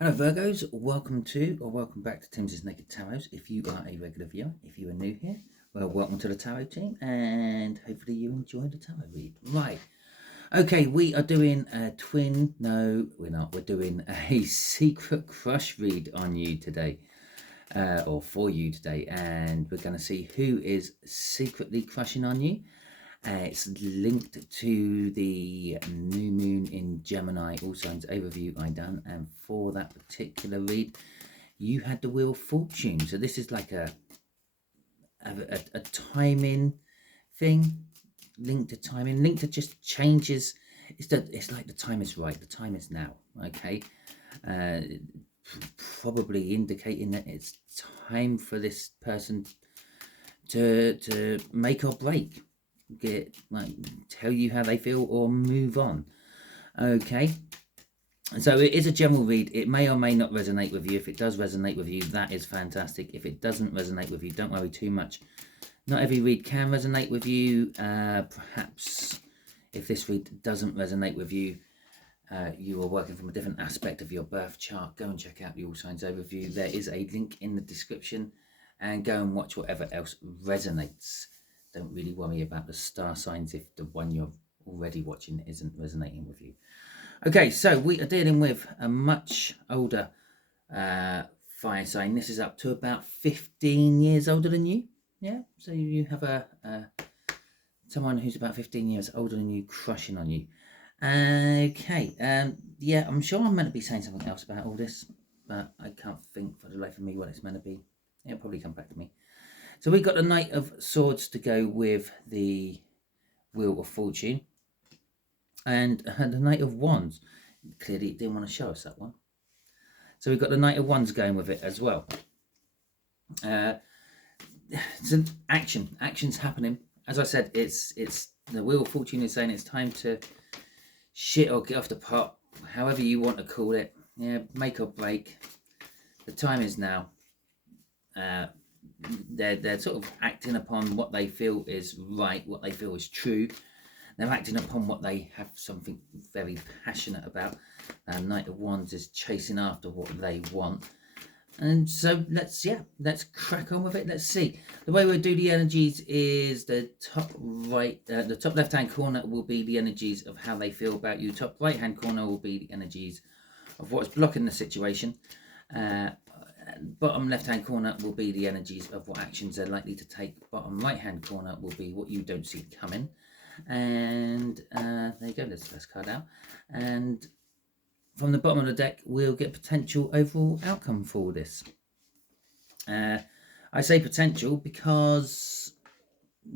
Hello Virgos, welcome to or welcome back to Timsy Naked Tarot. If you are a regular viewer, if you are new here, well, welcome to the tarot team and hopefully you enjoy the tarot read. Right, okay, we are doing a twin, no we're not, we're doing a secret crush read on you today, or for you today, and we're going to see who is secretly crushing on you. It's linked to the new moon in Gemini, all signs overview I done, and for that particular read, you had the Wheel of Fortune. So this is like a timing thing, linked to timing, linked to just changes. It's like the time is right, the time is now. Okay, uh, probably indicating that it's time for this person to make or break, get like tell you how they feel or move on. Okay, so it is a general read. It may or may not resonate with you. If it does resonate with you, that is fantastic. If it doesn't resonate with you, don't worry too much. Not every read can resonate with you. Perhaps if this read doesn't resonate with you, you are working from a different aspect of your birth chart, go and check out the All Signs Overview. There is a link in the description, and go and watch whatever else resonates. Don't really worry about the star signs if the one you're already watching isn't resonating with you. Okay, so we are dealing with a much older fire sign. This is up to about 15 years older than you. Yeah, so you have someone who's about 15 years older than you crushing on you. Okay, yeah, I'm sure I'm meant to be saying something else about all this, but I can't think for the life of me what it's meant to be. It'll probably come back to me. So we've got the Knight of Swords to go with the Wheel of Fortune, and the Knight of Wands. Clearly, it didn't want to show us that one. So we've got the Knight of Wands going with it as well. So action's happening. As I said, it's the Wheel of Fortune is saying it's time to shit or get off the pot, however you want to call it. Yeah, make or break. The time is now. They're sort of acting upon what they feel is right, what they feel is true. They're acting upon what they have something very passionate about. Knight of Wands is chasing after what they want. And so let's crack on with it. Let's see. The way we'll do the energies is the top right, the top left hand corner will be the energies of how they feel about you. Top right hand corner will be the energies of what's blocking the situation. Bottom left hand corner will be the energies of what actions they're likely to take. Bottom right hand corner will be what you don't see coming. And there you go, there's the first card out. And from the bottom of the deck, we'll get potential overall outcome for this. I say potential because,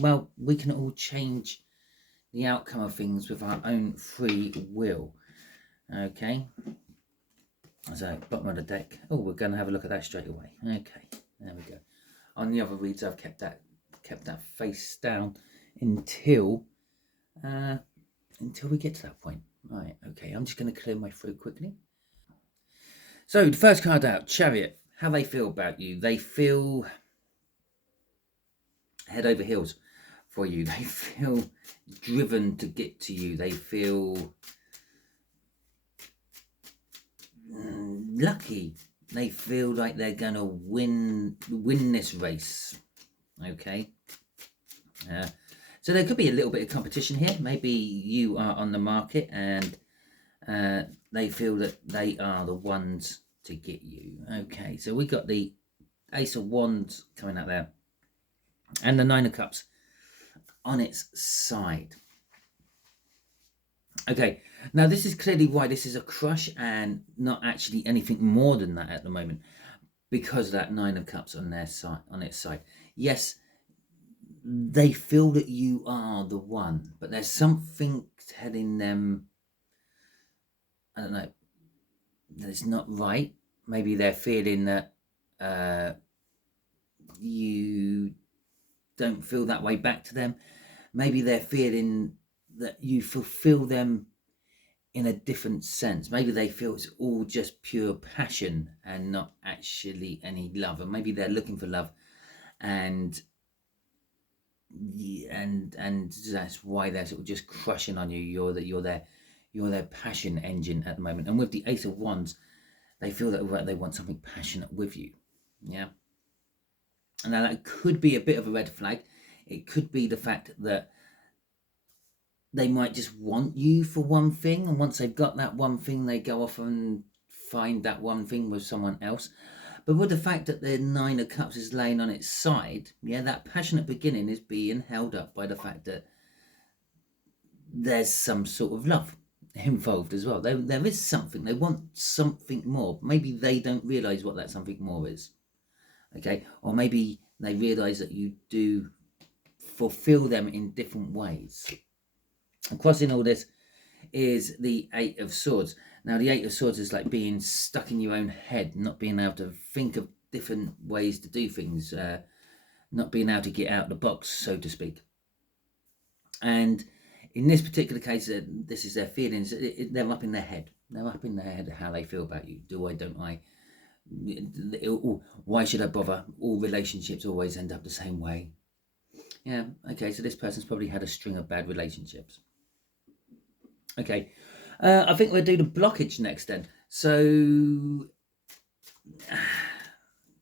well, we can all change the outcome of things with our own free will. Okay. So, bottom of the deck. Oh, we're going to have a look at that straight away. Okay, there we go. On the other reads, I've kept that face down until we get to that point. Right, okay, I'm just going to clear my throat quickly. So, the first card out, Chariot. How they feel about you. They feel head over heels for you. They feel driven to get to you. They feel lucky. They feel like they're going to win this race. Okay. So there could be a little bit of competition here. Maybe you are on the market and they feel that they are the ones to get you. Okay, so we got the Ace of Wands coming out there and the Nine of Cups on its side. Okay, now this is clearly why this is a crush and not actually anything more than that at the moment, because of that Nine of Cups on their side, on its side. Yes, they feel that you are the one, but there's something telling them, I don't know, that it's not right. Maybe they're feeling that you don't feel that way back to them. Maybe they're feeling that you fulfill them in a different sense. Maybe they feel it's all just pure passion and not actually any love. And maybe they're looking for love, and that's why they're sort of just crushing on you. You're their passion engine at the moment. And with the Ace of Wands, they feel that they want something passionate with you. Yeah. And now that could be a bit of a red flag. It could be the fact that they might just want you for one thing, and once they've got that one thing, they go off and find that one thing with someone else. But with the fact that the Nine of Cups is laying on its side, yeah, that passionate beginning is being held up by the fact that there's some sort of love involved as well. There is something. They want something more. Maybe they don't realise what that something more is. Okay? Or maybe they realise that you do fulfill them in different ways. And crossing all this is the Eight of Swords. Now, the Eight of Swords is like being stuck in your own head, not being able to think of different ways to do things, not being able to get out of the box, so to speak. And in this particular case, this is their feelings. They're up in their head. They're up in their head how they feel about you. Do I, don't I? Why should I bother? All relationships always end up the same way. Yeah, okay, so this person's probably had a string of bad relationships. Okay, I think we'll do the blockage next then. So,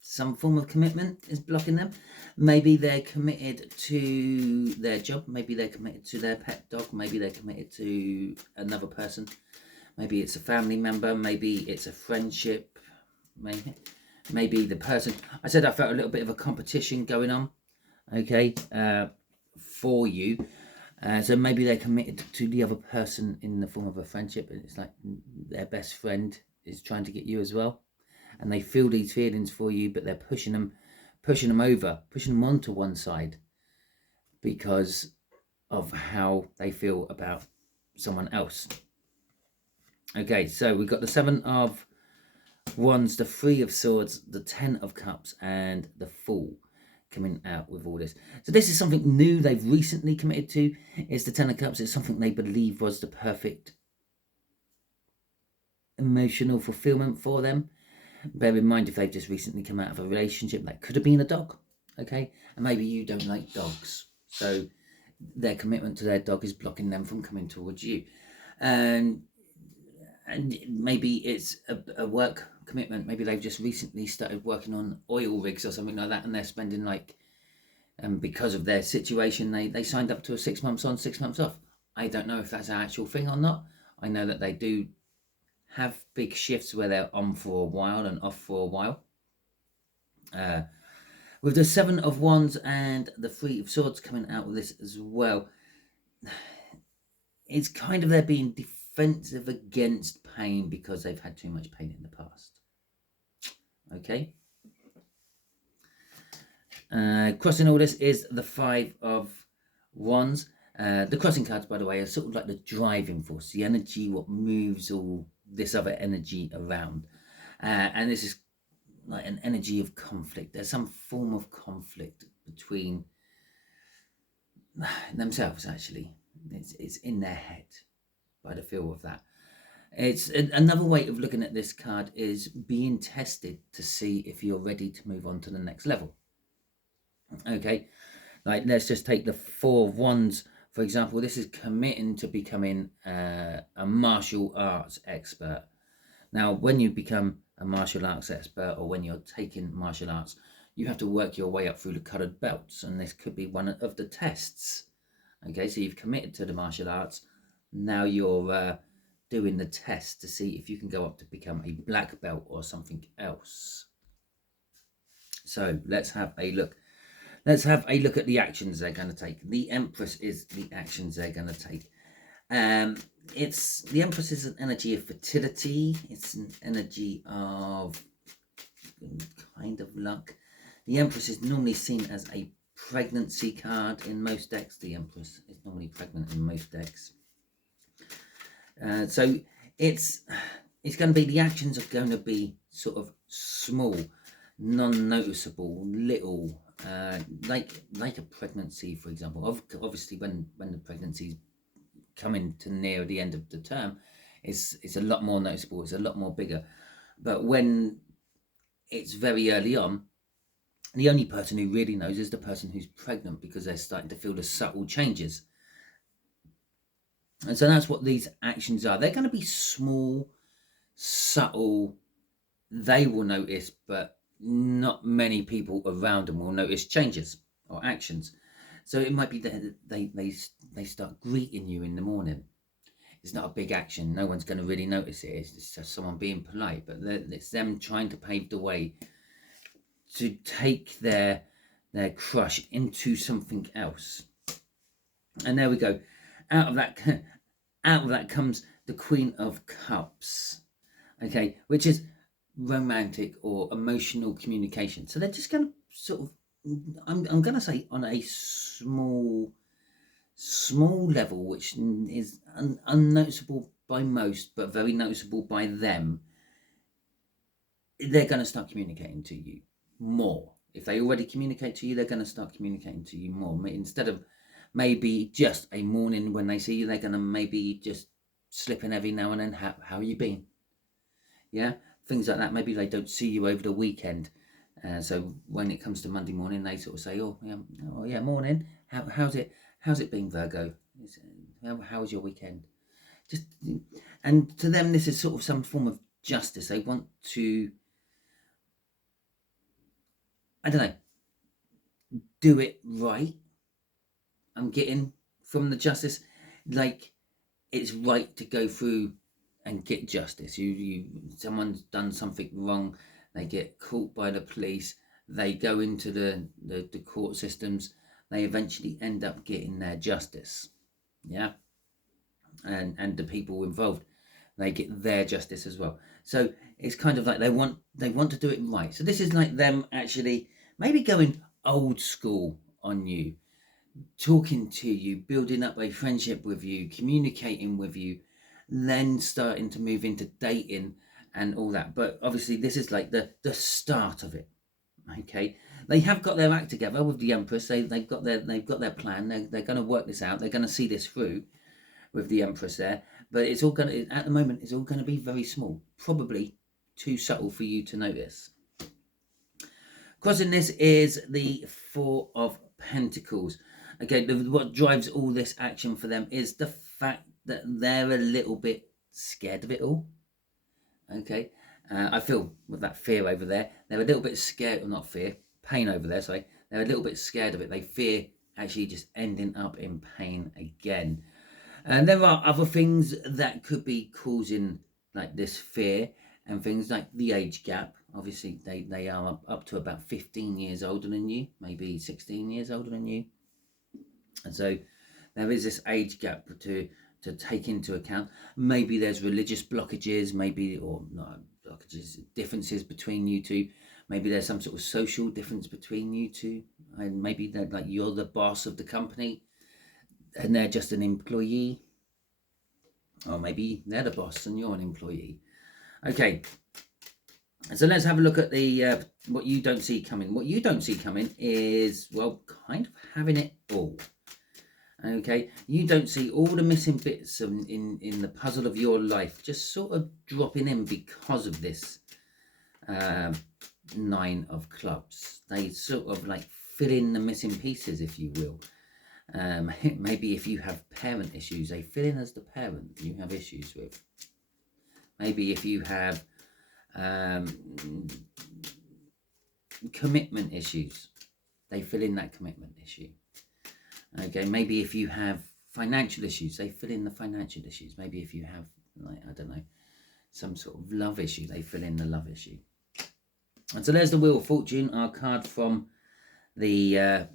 some form of commitment is blocking them. Maybe they're committed to their job. Maybe they're committed to their pet dog. Maybe they're committed to another person. Maybe it's a family member. Maybe it's a friendship. Maybe the person... I said I felt a little bit of a competition going on, okay, for you. So maybe they're committed to the other person in the form of a friendship. It's like their best friend is trying to get you as well. And they feel these feelings for you, but they're pushing them over, pushing them onto one side because of how they feel about someone else. Okay, so we've got the Seven of Wands, the Three of Swords, the Ten of Cups, and the Fool coming out with all this. So this is something new they've recently committed to. It's the Ten of Cups. It's something they believe was the perfect emotional fulfillment for them. Bear in mind, if they've just recently come out of a relationship, that could have been a dog, okay? And maybe you don't like dogs, so their commitment to their dog is blocking them from coming towards you. And maybe it's a work commitment. Maybe they've just recently started working on oil rigs or something like that, and they're spending like, because of their situation, they signed up to a 6 months on, 6 months off. I don't know if that's an actual thing or not. I know that they do have big shifts where they're on for a while and off for a while. With the Seven of Wands and the Three of Swords coming out with this as well, it's kind of they're being defensive against pain because they've had too much pain in the past. Okay. Crossing all this is the Five of Wands. The crossing cards, by the way, are sort of like the driving force, the energy, what moves all this other energy around. And this is like an energy of conflict. There's some form of conflict between themselves, actually. It's in their head, by the feel of that. It's another way of looking at this card is being tested to see if you're ready to move on to the next level. Okay, like let's just take the Four of Wands, for example. This is committing to becoming a martial arts expert. Now, when you become a martial arts expert, or when you're taking martial arts, you have to work your way up through the coloured belts, and this could be one of the tests. Okay, so you've committed to the martial arts. Now you're doing the test to see if you can go up to become a black belt or something else. So let's have a look. Let's have a look at the actions they're going to take. The Empress is the actions they're going to take. The Empress is an energy of fertility. It's an energy of kind of luck. The Empress is normally seen as a pregnancy card in most decks. The Empress is normally pregnant in most decks. So it's going to be, the actions are going to be sort of small, non-noticeable, little, like a pregnancy, for example. Obviously, when the pregnancy's coming to near the end of the term, it's a lot more noticeable, it's a lot more bigger. But when it's very early on, the only person who really knows is the person who's pregnant, because they're starting to feel the subtle changes. And so that's what these actions are. They're going to be small, subtle they will notice, but not many people around them will notice changes or actions. So it might be that they start greeting you in the morning. It's not a big action. No one's going to really notice it. It's just someone being polite, but it's them trying to pave the way to take their crush into something else. And there we go. Out of that comes the Queen of Cups. Okay, which is romantic or emotional communication. So they're just going to sort of, I'm going to say, on a small level, which is unnoticeable by most, but very noticeable by them. They're going to start communicating to you more. If they already communicate to you, they're going to start communicating to you more. Instead of maybe just a morning when they see you, they're going to maybe just slip in every now and then, how you been? Yeah, things like that. Maybe they don't see you over the weekend. So when it comes to Monday morning, they sort of say, oh yeah, morning. How's it been, Virgo? How was your weekend? And to them, this is sort of some form of justice. They want to, I don't know, do it right. I'm getting from the justice, like it's right to go through and get justice. Someone's done something wrong, they get caught by the police, they go into the court systems, they eventually end up getting their justice. Yeah. And the people involved, they get their justice as well. So it's kind of like they want to do it right. So this is like them actually maybe going old school on you, talking to you, building up a friendship with you, communicating with you, then starting to move into dating and all that. But obviously this is like the start of it. Okay, they have got their act together with the Empress. They've got their plan. They're going to work this out. They're going to see this through with the Empress there. But it's all going to, at the moment, it's all going to be very small, probably too subtle for you to notice. Crossing this is the Four of Pentacles. Okay, what drives all this action for them is the fact that they're a little bit scared of it all. Okay, I feel with that fear over there, they're a little bit scared, or not fear, pain over there, sorry. They're a little bit scared of it. They fear actually just ending up in pain again. And there are other things that could be causing like this fear, and things like the age gap. Obviously, they are up to about 15 years older than you, maybe 16 years older than you. And so there is this age gap to take into account. Maybe there's religious blockages, blockages, differences between you two. Maybe there's some sort of social difference between you two. And maybe that like you're the boss of the company and they're just an employee. Or maybe they're the boss and you're an employee. Okay, so let's have a look at the what you don't see coming. What you don't see coming is, well, kind of having it all. Okay, you don't see all the missing bits in the puzzle of your life just sort of dropping in because of this Nine of Clubs. They sort of like fill in the missing pieces, if you will. Maybe if you have parent issues, they fill in as the parent you have issues with. Maybe if you have commitment issues, they fill in that commitment issue. Okay, maybe if you have financial issues, they fill in the financial issues. Maybe if you have, like, I don't know, some sort of love issue, they fill in the love issue. And so there's the Wheel of Fortune, our card from the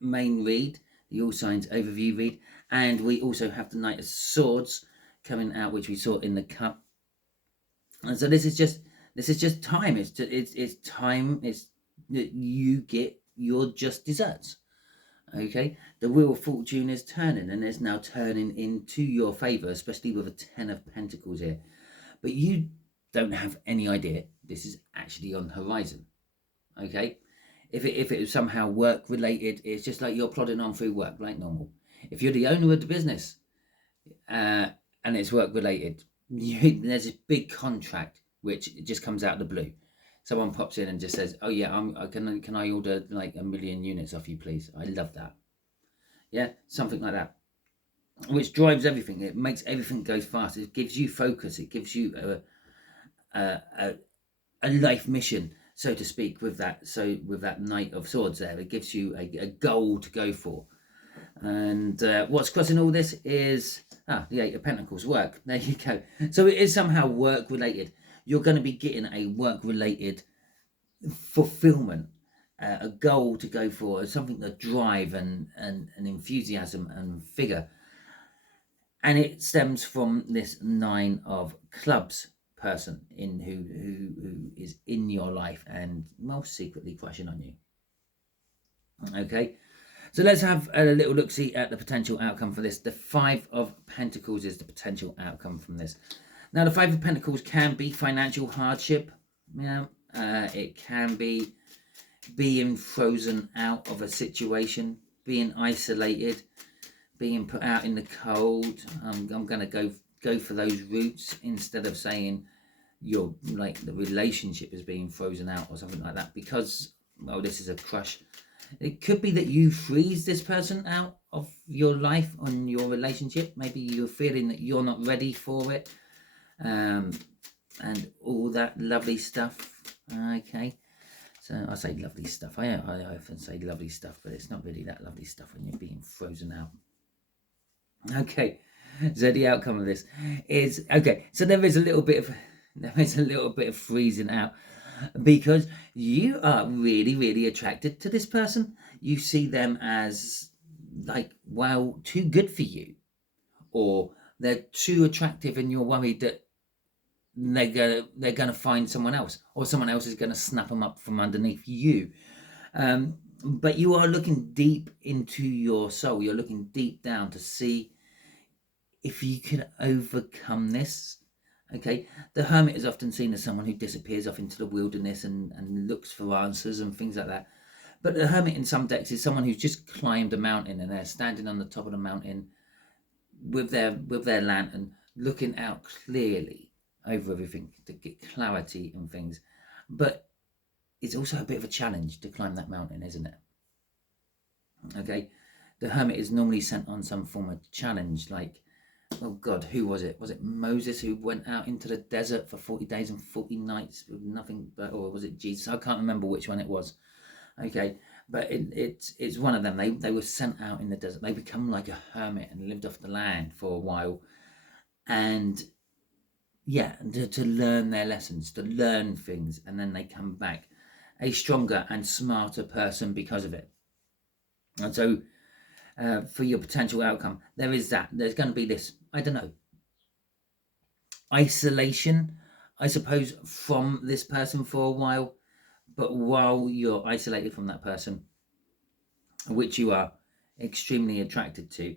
main read, the All Signs overview read. And we also have the Knight of Swords coming out, which we saw in the cup. And so this is just time. It's time. It's that you get your just desserts. Okay, the Wheel of Fortune is turning, and it's now turning into your favor, especially with a 10 of Pentacles here. But you don't have any idea this is actually on the horizon. Okay, if it was somehow work related, it's just like you're plodding on through work like normal. If you're the owner of the business and it's work related, there's a big contract which just comes out of the blue. Someone pops in and just says, oh yeah, can I order like 1 million units off you, please? I love that. Yeah, something like that, which drives everything. It makes everything go fast. It gives you focus. It gives you a life mission, so to speak, with that. So with that Knight of Swords there, it gives you a goal to go for. And what's crossing all this is the Eight of Pentacles, work. There you go. So it is somehow work related. You're going to be getting a work related fulfillment, a goal to go for, something to drive and enthusiasm and vigor. And it stems from this Nine of Clubs person who is in your life and most secretly crushing on you. Okay, so let's have a little look-see at the potential outcome for this. The Five of Pentacles is the potential outcome from this. Now, the Five of Pentacles can be financial hardship. It can be being frozen out of a situation, being isolated, being put out in the cold. I'm going to go for those roots instead of saying you're like the relationship is being frozen out or something like that, because, well, this is a crush. It could be that you freeze this person out of your life on your relationship. Maybe you're feeling that you're not ready for it, and all that lovely stuff. Okay, so I say lovely stuff. I often say lovely stuff, but it's not really that lovely stuff when you're being frozen out. Okay, so the outcome of this is, okay, so there is a little bit of freezing out, because you are really, really attracted to this person. You see them as like, wow, too good for you, or they're too attractive and you're worried that they're gonna find someone else, or someone else is gonna snap them up from underneath you. But you are looking deep into your soul. You're looking deep down to see if you can overcome this. Okay, the Hermit is often seen as someone who disappears off into the wilderness and looks for answers and things like that. But the Hermit in some decks is someone who's just climbed a mountain and they're standing on the top of the mountain with their lantern, looking out clearly over everything to get clarity and things. But it's also a bit of a challenge to climb that mountain, isn't it? Okay, the Hermit is normally sent on some form of challenge, like, oh God, who was it? Was it Moses who went out into the desert for 40 days and 40 nights with nothing but, or was it Jesus? I can't remember which one it was. Okay, but it's one of them. They were sent out in the desert. They become like a hermit and lived off the land for a while. And yeah, to learn their lessons, to learn things, and then they come back a stronger and smarter person because of it. And so for your potential outcome, there is that. There's going to be this, I don't know, isolation, I suppose, from this person for a while. But while you're isolated from that person, which you are extremely attracted to,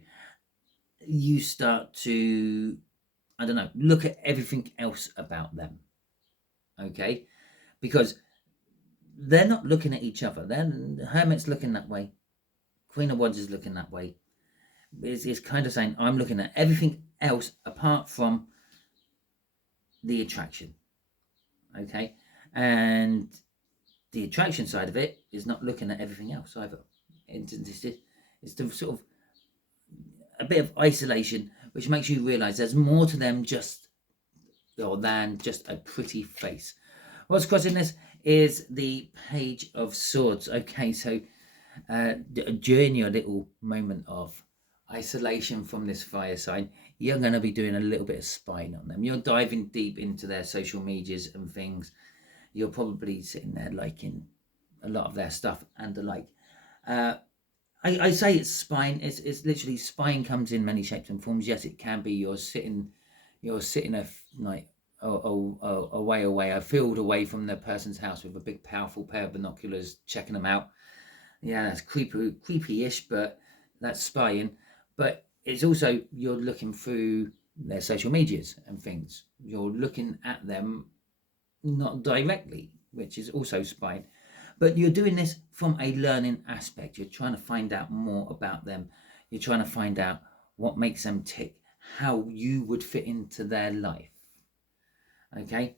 you start to, I don't know, look at everything else about them. Okay, because they're not looking at each other. Then the Hermit's looking that way, Queen of Wands is looking that way. It's kind of saying, I'm looking at everything else apart from the attraction. Okay, and the attraction side of it is not looking at everything else either. It's the sort of a bit of isolation, which makes you realize there's more to them than just a pretty face. What's crossing this is the Page of Swords. Okay, so during your little moment of isolation from this fire sign, you're going to be doing a little bit of spying on them. You're diving deep into their social medias and things. You're probably sitting there liking a lot of their stuff and the like. I say it's spying. It's literally, spying comes in many shapes and forms. Yes, it can be you're sitting a field away from the person's house with a big powerful pair of binoculars checking them out. Yeah, that's creepy-ish, but that's spying. But it's also, you're looking through their social medias and things. You're looking at them, not directly, which is also spying. But you're doing this from a learning aspect. You're trying to find out more about them. You're trying to find out what makes them tick, how you would fit into their life. Okay?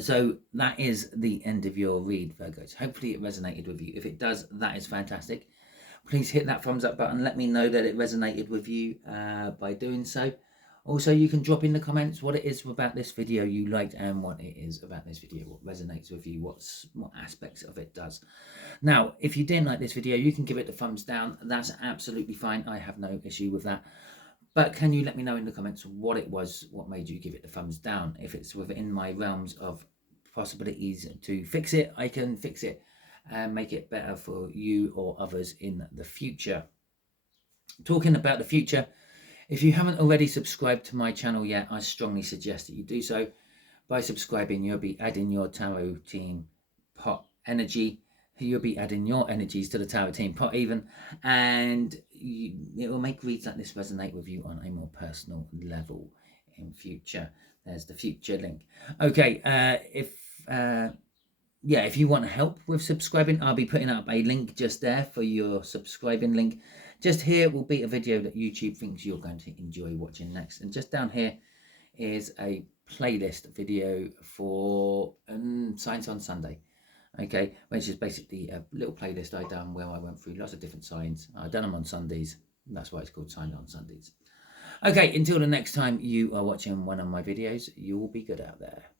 So that is the end of your read, Virgos. Hopefully it resonated with you. If it does, that is fantastic. Please hit that thumbs up button. Let me know that it resonated with you by doing so. Also, you can drop in the comments what it is about this video you liked and what it is about this video, what resonates with you, what aspects of it does. Now, if you didn't like this video, you can give it the thumbs down. That's absolutely fine. I have no issue with that. But can you let me know in the comments what it was, what made you give it the thumbs down? If it's within my realms of possibilities to fix it, I can fix it and make it better for you or others in the future. Talking about the future, if you haven't already subscribed to my channel yet, I strongly suggest that you do so. By subscribing, you'll be adding your tarot team pot energy. You'll be adding your energies to the tarot team pot even, and it will make reads like this resonate with you on a more personal level in future. There's the future link. Okay, if you want help with subscribing, I'll be putting up a link just there for your subscribing link. Just here will be a video that YouTube thinks you're going to enjoy watching next. And just down here is a playlist video for Signs on Sunday. Okay, which is basically a little playlist I done where I went through lots of different signs. I done them on Sundays. That's why it's called Signs on Sundays. Okay, until the next time you are watching one of my videos, you will be good out there.